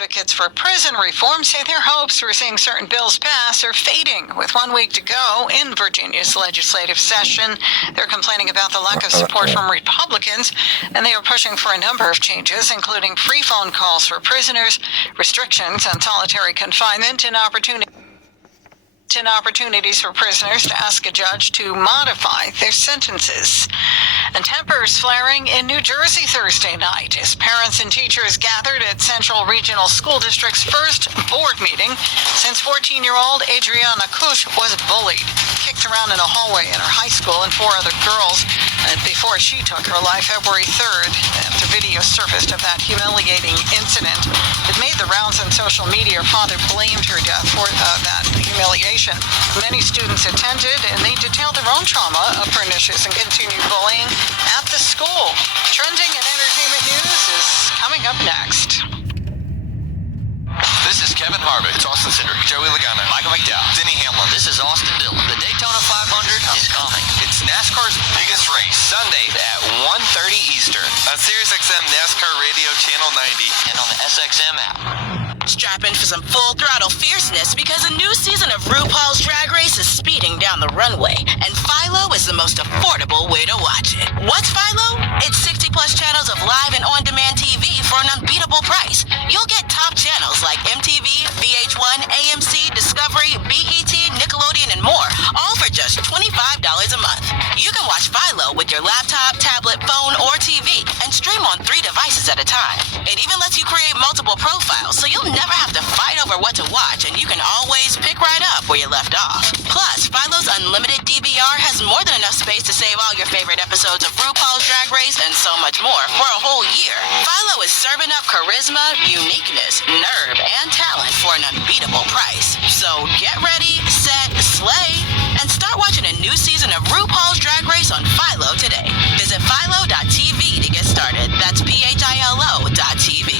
Advocates for prison reform say their hopes for seeing certain bills pass are fading. With 1 week to go in Virginia's legislative session, they're complaining about the lack of support from Republicans, and they are pushing for a number of changes, including free phone calls for prisoners, restrictions on solitary confinement, and opportunities for prisoners to ask a judge to modify their sentences. And tempers flaring in New Jersey Thursday night as parents and teachers gathered at Central Regional School District's first board meeting since 14-year-old Adriana Kush was bullied, kicked around in a hallway in her high school, and 4 other girls before she took her life February 3rd after video surfaced of that humiliating incident. It made the rounds on social media. Her father blamed her death for that humiliation. Many students attended, and they detailed their own trauma of pernicious and continued bullying at the school. Trending and entertainment news is coming up next. This is Kevin Harvick. It's Austin Cindric. Joey Logano. Michael McDowell. Denny Hamlin. This is Austin Dillon. The Daytona 500 is coming. It's NASCAR's biggest race, Sunday at 1:30 Eastern on SiriusXM NASCAR Radio Channel 90 and on the SXM app. Strap in for some full throttle fierceness because a new season of RuPaul's Drag Race is speeding down the runway, and Philo is the most affordable way to watch it. What's Philo? It's 60 plus channels of live and on-demand TV for an unbeatable price. You'll get top channels like MTV, VH1, AMC, Discovery, BET, Nickelodeon, and more, all for just $25 a month. You can watch Philo with your laptop, tablet, phone, or TV, and stream on 3 devices at a time. It even lets you create multiple profiles, so you'll never have to fight over what to watch, and you can always pick right up where you left off. Plus, Philo's unlimited DVR has more than enough space to save all your favorite episodes of RuPaul's Drag Race and so much more for a whole year. Philo is serving up charisma, uniqueness, nerve, and talent for an unbeatable price. So get ready, set, slay, and start watching a new season of RuPaul's Drag Race on Philo today. Visit philo.tv to get started. That's philo.tv.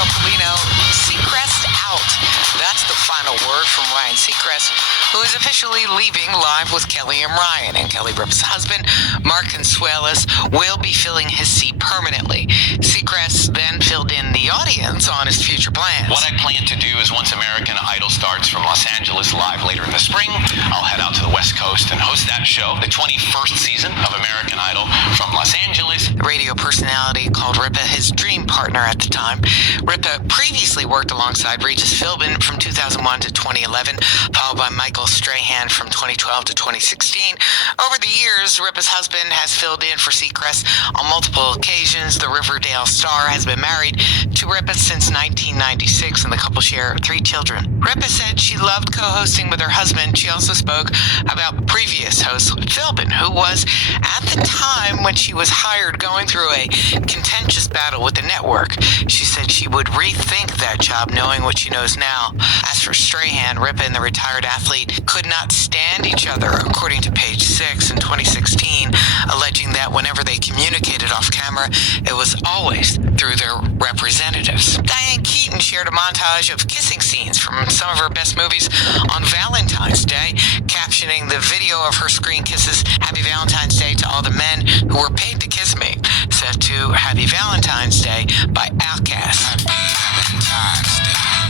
Polino, Seacrest out. That's the final word from Ryan Seacrest, who is officially leaving Live with Kelly and Ryan. And Kelly Ripa's husband, Mark Consuelos, will be filling his seat permanently. Seacrest then filled in the audience on his future plans. What I plan to do is once American Idol starts from Los Angeles live later in the spring, I'll head out to the West Coast and host that show, the 21st season of American Idol from Los Angeles. The radio personality called Ripa his dream partner at the time. Ripa previously worked alongside Regis Philbin from 2001 to 2011, followed by Michael Strahan from 2012 to 2016. Over the years, Ripa's husband has filled in for Seacrest on multiple occasions. The Riverdale star has been married to Ripa since 1996, and the couple share 3 children. Ripa said she loved co-hosting with her husband. She also spoke about previous host Philbin, who was, at the time when she was hired, going through a contentious battle with the network. She said she would rethink that job knowing what she knows now. As for Strahan, Ripa and the retired athlete could not stand each other, according to Page 6 in 2016, alleging that whenever they communicated off camera, it was always through their representatives. Diane Keaton shared a montage of kissing scenes from some of her best movies on Valentine's Day, captioning the video of her screen kisses, "Happy Valentine's Day to all the men who were paid to kiss me," set to "Happy Valentine's Day" by Outkast.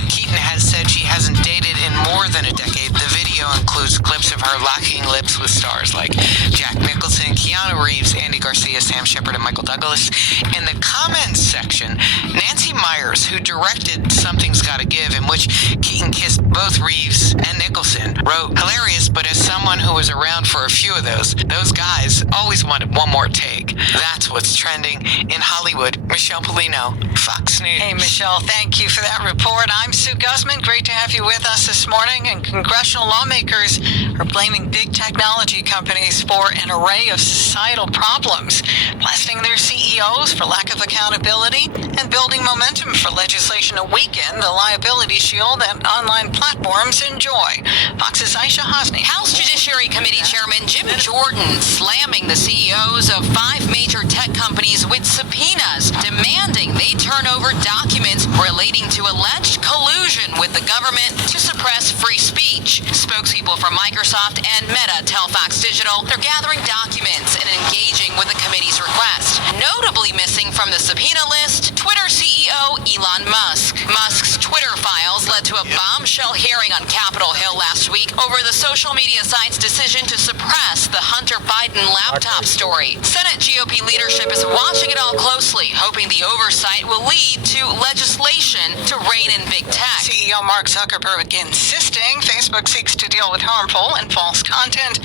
Keaton has said she hasn't dated in more than a decade. The video includes clips of her locking lips with stars like Jack Nicholson, Keanu Reeves, Andy Garcia, Sam Shepard, and Michael Douglas. In the comments section, Nancy Myers, who directed Something's Gotta Give, in which Keaton kissed both Reeves and Nicholson, wrote, "Hilarious, but as someone who was around for a few of those guys always wanted one more take." That's what's trending in Hollywood. Michelle Polino, Fox News. Hey, Michelle, thank you for that report. I'm Sue Guzman. Great to have you with us this morning. And congressional lawmakers are blaming big technology companies for an array of societal problems, blasting their CEOs for lack of accountability, and building momentum for legislation to weaken the liability shield that online platforms enjoy. Fox's Aisha Hosni. House Judiciary Committee Chairman Jim Jordan slamming the CEOs of 5 major tech companies with subpoenas, demanding they turn over documents relating to alleged collusion with the government to suppress free speech. Spokespeople from Microsoft and Meta tell Fox Digital they're gathering documents and engaging with the committee's request. Notably missing Missing from the subpoena list, Twitter CEO Elon Musk. Musk's Twitter files led to a bombshell hearing on Capitol Hill last week over the social media site's decision to suppress the Hunter Biden laptop story. Senate GOP leadership is watching it all closely, hoping the oversight will lead to legislation to rein in big tech. CEO Mark Zuckerberg insisting Facebook seeks to deal with harmful and false content.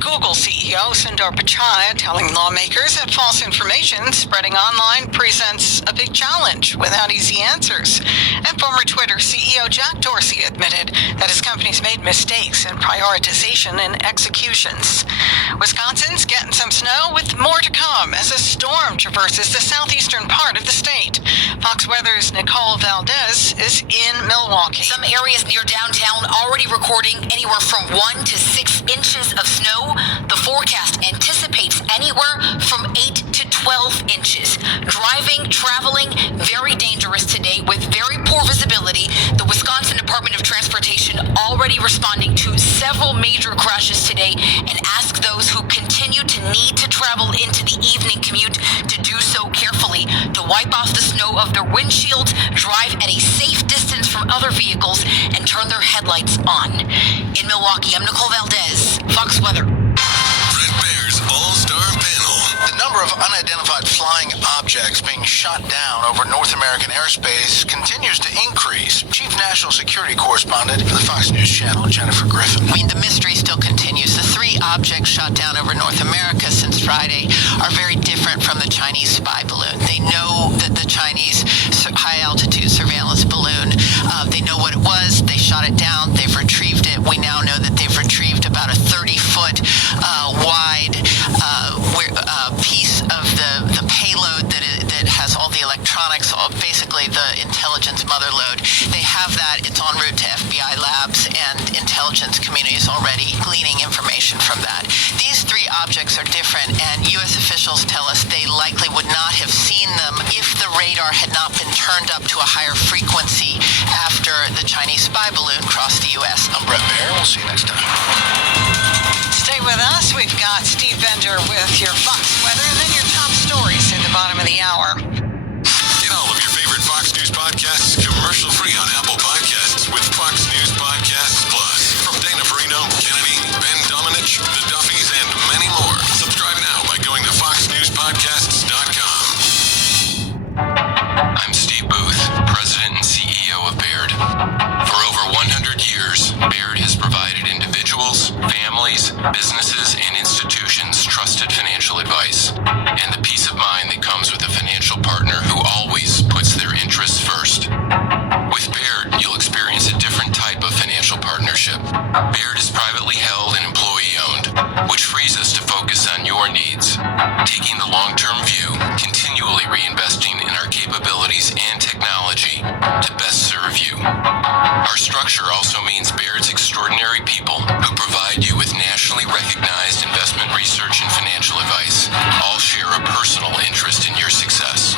Google CEO Sundar Pichai telling lawmakers that false information spreading online presents a big challenge without easy answers. And former Twitter CEO Jack Dorsey admitted that his company's made mistakes in prioritization and executions. Wisconsin's getting some snow with more to come as a storm traverses the southeastern part of the state. Fox Weather's Nicole Valdez is in Milwaukee. Some areas near downtown already recording anywhere from 1 to 6 inches of snow. The forecast anticipates anywhere from 8 to 12 inches. Driving, traveling, very dangerous today with very poor visibility. The Wisconsin Department of Transportation already responding to several major crashes today and ask those who continue to need to travel into the evening commute to do so carefully, to wipe off the snow of their windshields, drive at a safe distance from other vehicles, and turn their headlights on. In Milwaukee, I'm Nicole Valdez, Fox Weather. Red Bear's All-Star Panel. The number of unidentified flying objects being shot down over North American airspace continues to increase. Chief National Security Correspondent for the Fox News Channel, Jennifer Griffin. I mean, the mystery still continues. The 3 objects shot down over North America since Friday are very different from the Chinese spy balloon. They know that the Chinese high-altitude surveillance balloon, they know what it was. They shot it down. They've retrieved it. We now know that they've retrieved about a 30-foot wide piece of the payload that has all the electronics, basically the intelligence motherlode. They have that. It's en route to FBI labs, and intelligence communities already gleaning information from that. These 3 objects are different, and U.S. officials tell us they likely would not have seen them if the radar had not been turned up to a higher frequency after the Chinese spy balloon crossed the U.S. I'm Brett Bear. We'll see you next time. Stay with us. We've got Steve Bender with your Fox Weather and then your top stories at the bottom of the hour. Get all of your favorite Fox News podcasts commercial-free on Apple Podcasts with Fox News Podcasts Plus. From Dana Perino, Kennedy, Ben Domenech, The Duffys, and many more. Subscribe now by going to foxnewspodcasts.com. I'm Steve Booth, President and CEO of Baird. For over 100 years, Baird has provided individuals, families, businesses, and institutions trusted financial advice and the peace of mind that comes with a financial partner who always puts their interests first. With Baird, you'll experience a different type of financial partnership. Baird is privately held and employee-owned, which frees us to focus on your needs, taking the long-term view, continually reinvesting in our capabilities and technology to best serve you. Our structure also means Baird's extraordinary people who provide you with nationally recognized investment research and financial advice all share a personal interest in your success.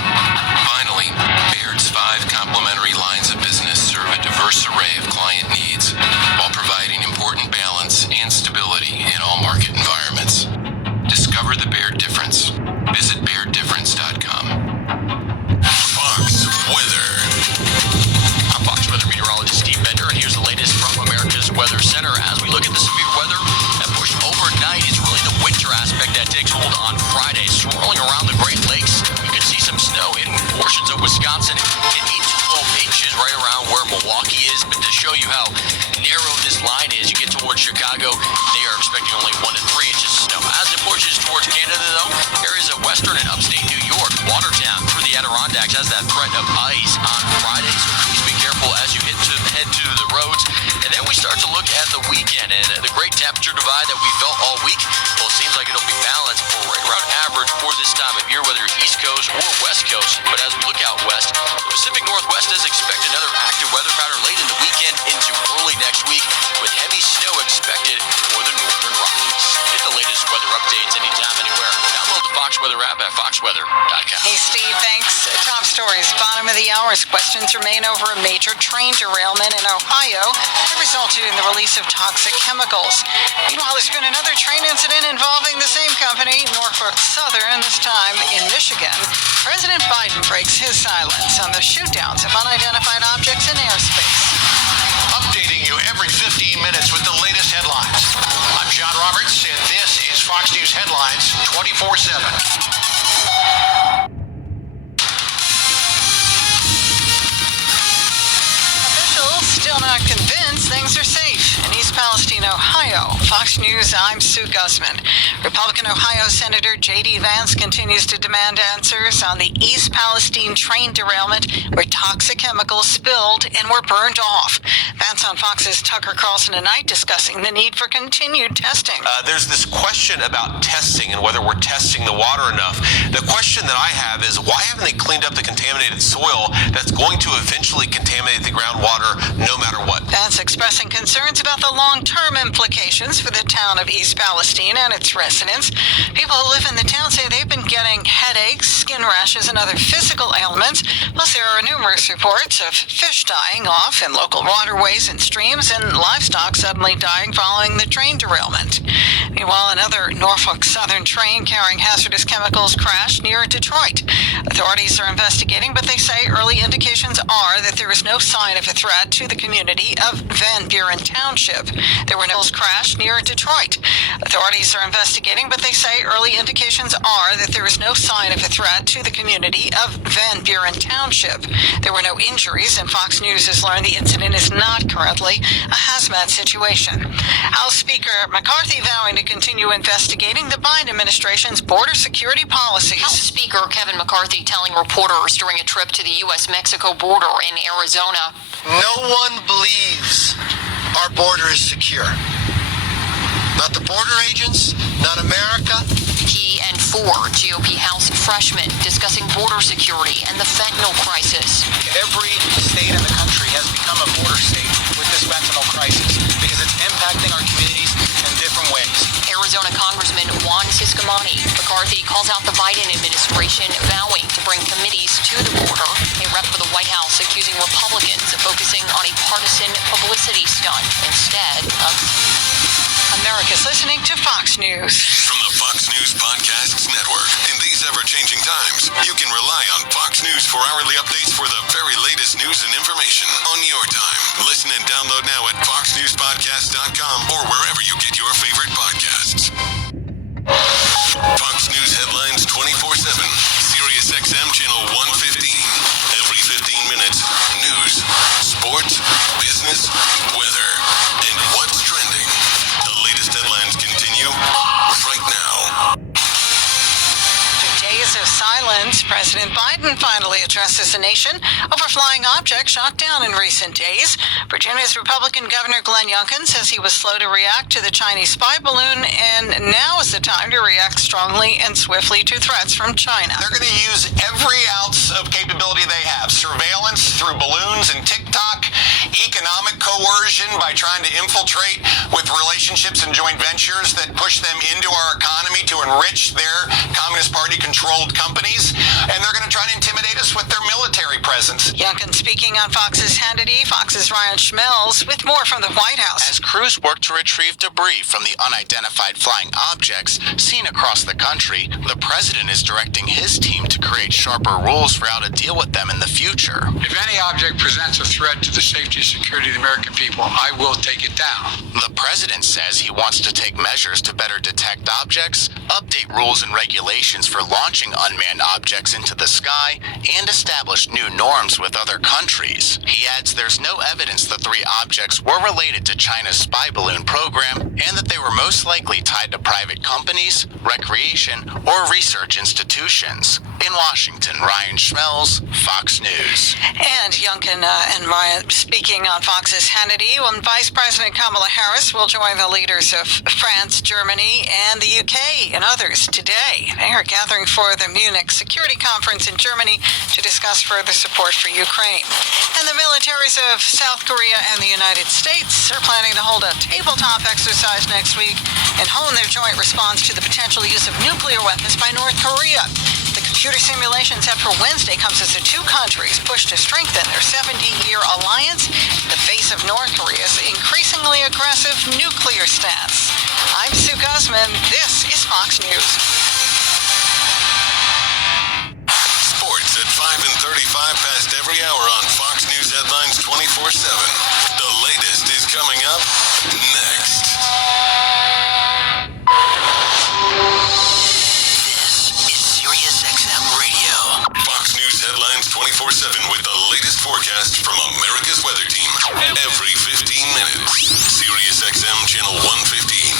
Finally, Baird's 5 complementary lines of business serve a diverse array of client needs while providing important balance and stability in all market environments. Discover the Baird difference. Visit BairdDifference.com. Fox Weather. I'm Fox Weather meteorologist Steve Bender, and here's the latest from America's Weather Center. As we look at the severe weather that pushed overnight, it's really the winter aspect that takes hold on Friday. Swirling around the Great Lakes, we could see some snow in portions of Wisconsin. It 8 to 12 inches right around where Milwaukee is. But to show you how narrow this line is, you get towards Chicago, they are expecting only 1 to 3 inches of snow. As it pushes towards Canada, though, areas of western and upstate New York, Watertown through the Adirondacks has that threat of ice on Friday. So please be careful as you head to the roads. And then we start to look at the weekend and the great temperature divide that we felt all week. Well, it seems like it'll be balanced for right around average for this time of year, whether you're East Coast or West Coast. But as we look out west, the Pacific Northwest does expect another active weather pattern late in the weekend into early next week, with heavy snow expected for the northern Rockies. Get the latest weather updates anytime, anywhere. Download the Fox Weather app at foxweather.com. Hey, Steve, thanks. Top story. stories. Bottom of the hour's questions remain over a major train derailment in Ohio that resulted in the release of toxic chemicals. Meanwhile, there's been another train incident involving the same company, Norfolk Southern, this time in Michigan. President Biden breaks his silence on the shootdowns of unidentified objects in airspace. Updating you every 15 minutes with the latest headlines. I'm John Roberts, and this is Fox News Headlines 24/7. Still not convinced things are safe in East Palestine, Ohio. Fox News, I'm Sue Guzman. Republican Ohio Senator J.D. Vance continues to demand answers on the East Palestine train derailment where toxic chemicals spilled and were burned off. Vance on Fox's Tucker Carlson tonight discussing the need for continued testing. There's this question about testing and whether we're testing the water enough. The question that I have is, why haven't they cleaned up the contaminated soil that's going to eventually contaminate the groundwater no matter what? Vance expressing concerns about the long-term implications for the town of East Palestine and its residents. People who live in the town say they've been getting headaches, skin rashes, and other physical ailments. Plus, there are numerous reports of fish dying off in local waterways and streams and livestock suddenly dying following the train derailment. Meanwhile, another Norfolk Southern train carrying hazardous chemicals crashed near Detroit. Authorities are investigating, but they say early indications are that there is no sign of a threat to the community of Van Buren Township. There were no crash near Detroit. Authorities are investigating, but they say early indications are that there is no sign of a threat to the community of Van Buren Township. There were no injuries, and Fox News has learned the incident is not currently a hazmat situation. House Speaker McCarthy vowing to continue investigating the Biden administration's border security policies. House Speaker Kevin McCarthy telling reporters during a trip to the U.S.-Mexico border in Arizona, No one believes our border is secure. Not the border agents, not America. he and four GOP House freshmen discussing border security and the fentanyl crisis. Every state in the country has become a border state with this fentanyl crisis because it's impacting our communities in different ways. Arizona Congressman Juan Ciscomani. McCarthy calls out the Biden administration vowing to bring committees to the border. A rep for the White House accusing Republicans of focusing on a partisan publicity stunt instead of... America's listening to Fox News. From the Fox News Podcasts Network. In these ever-changing times, you can rely on Fox News for hourly updates for the very latest news and information on your time. Listen and download now at foxnewspodcast.com or wherever you get your favorite podcasts. Fox News Headlines 24/7. Sirius XM Channel 115. Every 15 minutes, news, sports, business, weather, and what's trending. The latest headlines continue right now. Days of silence, President Biden finally addresses the nation over flying objects shot down in recent days. Virginia's Republican Governor Glenn Youngkin says he was slow to react to the Chinese spy balloon, and now is the time to react strongly and swiftly to threats from China. They're going to use every ounce of capability they have. Surveillance through balloons and TikTok, economic coercion by trying to infiltrate with relationships and joint ventures that push them into our economy to enrich their Communist Party-controlled companies, and they're going to try to intimidate us with their military presence. Youngkin speaking on Fox's Hannity, Fox's Ryan Schmelz, with more from the White House. As crews work to retrieve debris from the unidentified flying objects seen across the country, the president is directing his team to create sharper rules for how to deal with them in the future. If any object presents a threat to the safety and security of the American people, I will take it down. The president says he wants to take measures to better detect objects, update rules and regulations for launching unmanned objects into the sky, and establish new norms with other countries. He adds there's no evidence the three objects were related to China's spy balloon program and that they were most likely tied to private companies, recreation, or research institutions. In Washington, Ryan Schmelz, Fox News. And Youngkin and Ryan speaking on Fox's Hannity, when Vice President Kamala Harris will join the leaders of France, Germany, and the UK and others today. They are gathering for the Munich Security Conference in Germany to discuss further support for Ukraine. And the militaries of South Korea and the United States are planning to hold a tabletop exercise next week and hone their joint response to the potential use of nuclear weapons by North Korea. The computer simulation set for Wednesday comes as the two countries push to strengthen their 70-year alliance in the face of North Korea's increasingly aggressive nuclear stance. I'm Sue Guzman. This is Fox News. Sports at 5 and 35 past every hour on Fox News Headlines 24/7. The latest is coming up next. Fox News Headlines 24/7 with the latest forecast from America's Weather Team. Every 15 minutes. Sirius XM Channel 115.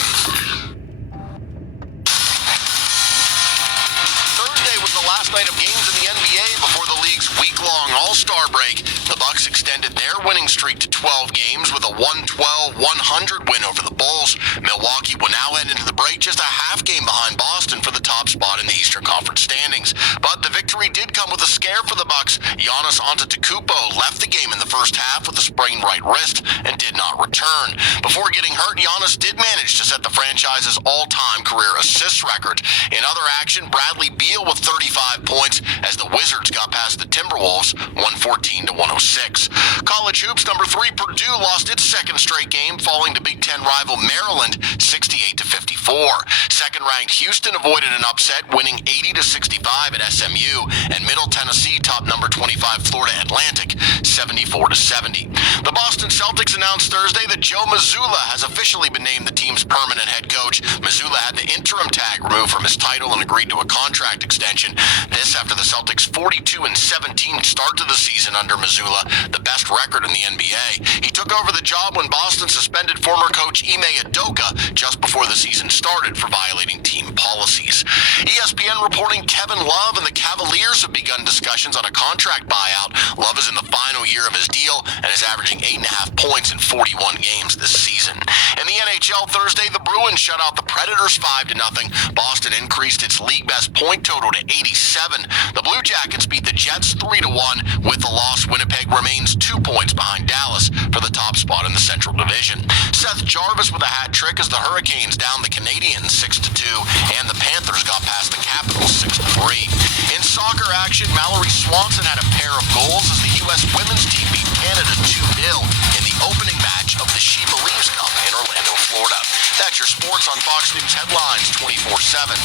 Thursday was the last night of games in the NBA before the league's week-long All-Star break. The Bucks extended their winning streak to 12 games with a 112-100 win over the Bulls. Milwaukee will now head into the break just a half game behind Boston for the top spot in the Eastern Conference standings. But the victory did come with a scare for the Bucks. Giannis Antetokounmpo left the game in the first half with a sprained right wrist and did not return. Before getting hurt, Giannis did manage to set the franchise's all-time career assist record. In other action, Bradley Beal with 35 points as the Wizards got past the Timberwolves 114-106. College hoops number 3 Purdue lost its second straight game, falling to Big Ten rival Maryland 68-54. Second-ranked Houston avoided an upset, winning 80-65 at SMU, and Middle Tennessee topped number 25 Florida Atlantic 74-70. The Boston Celtics announced Thursday that Joe Mazzulla has officially been named the team's permanent head coach. Mazzulla had the interim tag removed from his title and agreed to a contract extension. This after the Celtics' 42-17 start to the season under Mazzulla, the best record in the NBA. He took over the job when Boston suspended former coach Ime Udoka just before the season started for violating team policies. ESPN reporting Kevin Love and the Cavaliers have begun discussions on a contract buyout. Love is in the final year of his deal and is averaging 8.5 points in 41 games this season. In the NHL Thursday, the Bruins shut out the Predators 5-0. Boston increased its league best point total to 87. The Blue Jackets beat the Jets 3-1. With the loss, Winnipeg remains 2 points behind Dallas for the top spot in the Central Division. Seth Jarvis with a hat trick as the Hurricanes down the Canadiens 6-2, and the Panthers got past the Capitals 6-3. In soccer action, Mallory Swanson had a pair of goals as the U.S. women's team beat Canada 2-0 in the opening match of the She Believes Cup in Orlando, Florida. That's your sports on Fox News Headlines 24/7.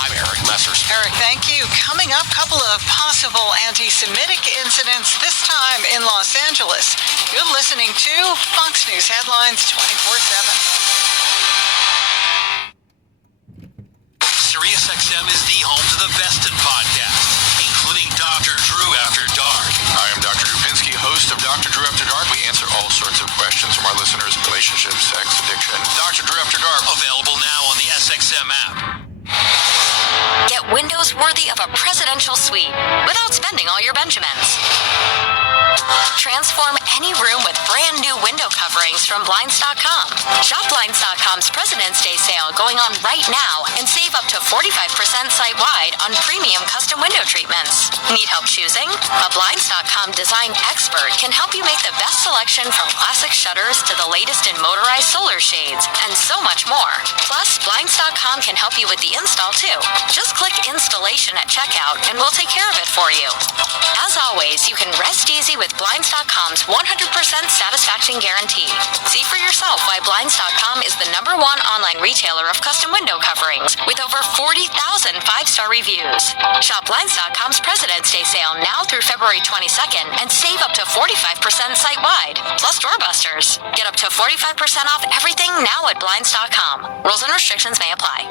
I'm Eric Messers. Eric, thank you. Coming up, a couple of possible anti-Semitic incidents, this time in Los Angeles. You're listening to Fox News Headlines 24/7. SiriusXM is the home to the best in podcasts, including Dr. Drew After Dark. I am Dr. Drew Pinsky, host of Dr. Drew After Dark. We answer all sorts of questions from our listeners, relationships, sex, addiction. Dr. Drew After Dark. Available now on the SXM app. Get windows worthy of a presidential suite without spending all your Benjamins. Transform any room with brand new window coverings from Blinds.com. Shop Blinds.com's President's Day sale going on right now and save up to 45% site-wide on premium custom window treatments. Need help choosing? A Blinds.com design expert can help you make the best selection from classic shutters to the latest in motorized solar shades and so much more. Plus, Blinds.com can help you with the install too. Just click installation at checkout and we'll take care of it for you. As always, you can rest easy with Blinds.com's 100% satisfaction guarantee. See for yourself why Blinds.com is the #1 online retailer of custom window coverings with over 40,000 5-star reviews. Shop Blinds.com's President's Day sale now through February 22nd and save up to 45% site-wide, plus doorbusters. Get up to 45% off everything now at Blinds.com. Rules and restrictions may apply.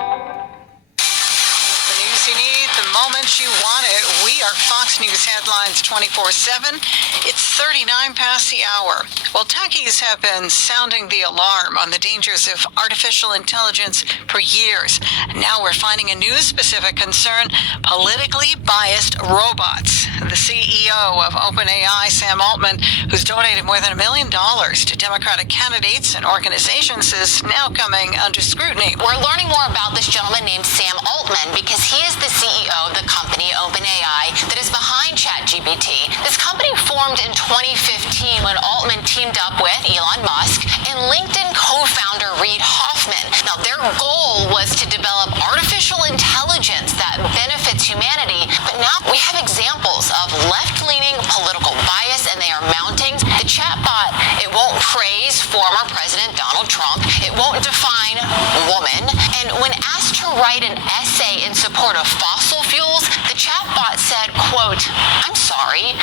The news you need, the moment you want it. We are Fox News Headlines 24/7. It's 39 past the hour. Well, techies have been sounding the alarm on the dangers of artificial intelligence for years. Now we're finding a new specific concern: politically biased robots. The CEO of OpenAI, Sam Altman, who's donated more than $1 million to Democratic candidates and organizations, is now coming under scrutiny. We're learning more about this gentleman named Sam Altman because he is the CEO of the company OpenAI that is behind ChatGPT. This company formed in 2015 when Altman teamed up with Elon Musk and LinkedIn co-founder Reid Hoffman. Now, their goal was to develop artificial intelligence that benefits humanity, but now former President Donald Trump. It won't define woman. And when asked to write an essay in support of fossil fuels, the chatbot said, quote, "I'm sorry,